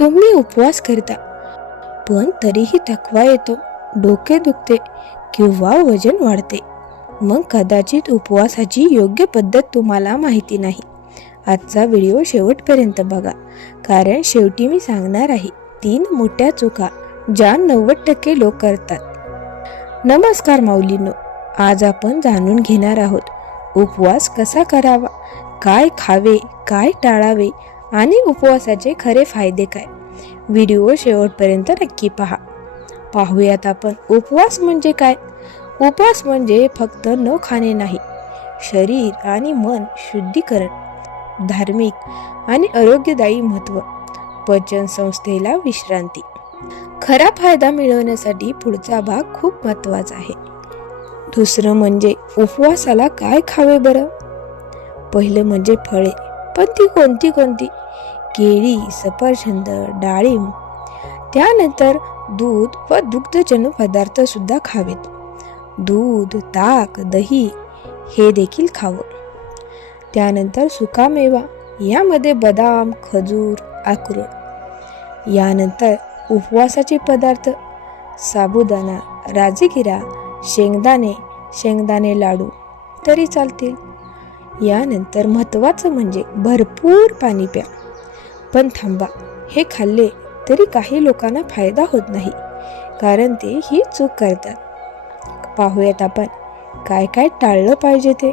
तुम्ही उपवास करता. पण तरीही थकवा येतो डोके दुखते किंवा वजन वाढते. मग कदाचित उपवासाची योग्य पद्धत तुम्हाला माहिती नाही. आजचा व्हिडिओ शेवटपर्यंत बघा. कारण शेवटी मी सांगणार आहे तीन मोठ्या चुका ज्या नव्वद टक्के लोक करतात. नमस्कार माऊलींनो आज आपण जाणून घेणार आहोत उपवास कसा करावा? काय खावे? काय टाळावे? आणि उपवासाचे खरे फायदे काय? व्हिडिओ शेवटपर्यंत नक्की पहा. पाहूयात आपण उपवास म्हणजे काय? उपवास म्हणजे फक्त न खाणे नाही शरीर आणि मन शुद्धीकरण धार्मिक आणि आरोग्यदायी महत्त्व पचन संस्थेला विश्रांती. खरा फायदा मिळवण्यासाठी पुढचा भाग खूप महत्त्वाचा आहे. दुसरं म्हणजे उपवासाला काय खावे बरं? पहिलं म्हणजे फळे. पण ती कोणती कोणती? केळी सफरचंद डाळिंब. त्यानंतर दूध व दुग्धजन्य पदार्थ सुद्धा खावेत. दूध ताक दही हे देखील खावं. त्यानंतर सुकामेवा यामध्ये बदाम खजूर अक्रोड. यानंतर उपवासाचे पदार्थ साबुदाणा राजगिरा शेंगदाणे शेंगदाणे लाडू. तरी चालतील. यानंतर महत्त्वाचं म्हणजे भरपूर पाणी प्या. पण थांबा हे खाल्ले तरी काही लोकांना फायदा होत नाही कारण ते ही चूक करतात. पाहूयात आपण काय काय टाळलं पाहिजे ते?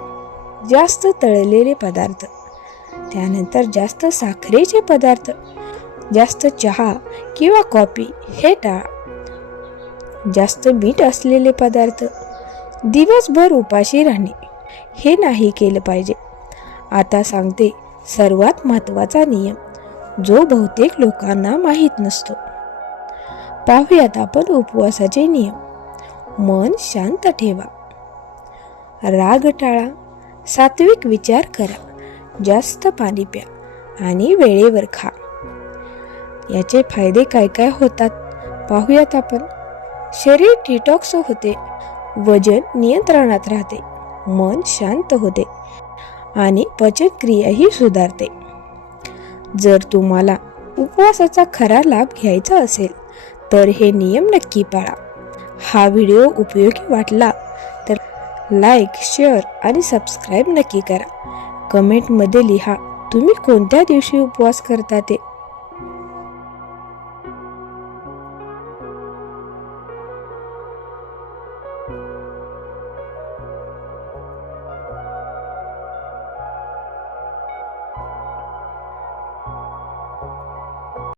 जास्त तळलेले पदार्थ त्यानंतर जास्त साखरेचे पदार्थ जास्त चहा किंवा कॉफी हे टाळा. जास्त मीठ असलेले पदार्थ दिवसभर उपाशी राहणे. हे नाही केलं पाहिजे. आता सांगते सर्वात महत्त्वाचा नियम जो बहुतेक लोकांना माहीत नसतो. पाहूयात आपण उपवासाचे नियम. मन शांत ठेवा. राग टाळा. सात्विक विचार करा. जास्त पाणी प्या आणि वेळेवर खा. याचे फायदे काय काय होतात? पाहूयात आपण. शरीर डिटॉक्स होते. वजन नियंत्रणात राहते. मन शांत होते आणि पचनक्रियाही सुधारते. जर तुम्हाला उपवासाचा खरा लाभ घ्यायचा असेल तर हे नियम नक्की पाळा. हा व्हिडिओ उपयोगी वाटला तर लाईक शेअर आणि सबस्क्राईब नक्की करा. कमेंटमध्ये लिहा तुम्ही कोणत्या दिवशी उपवास करता ते.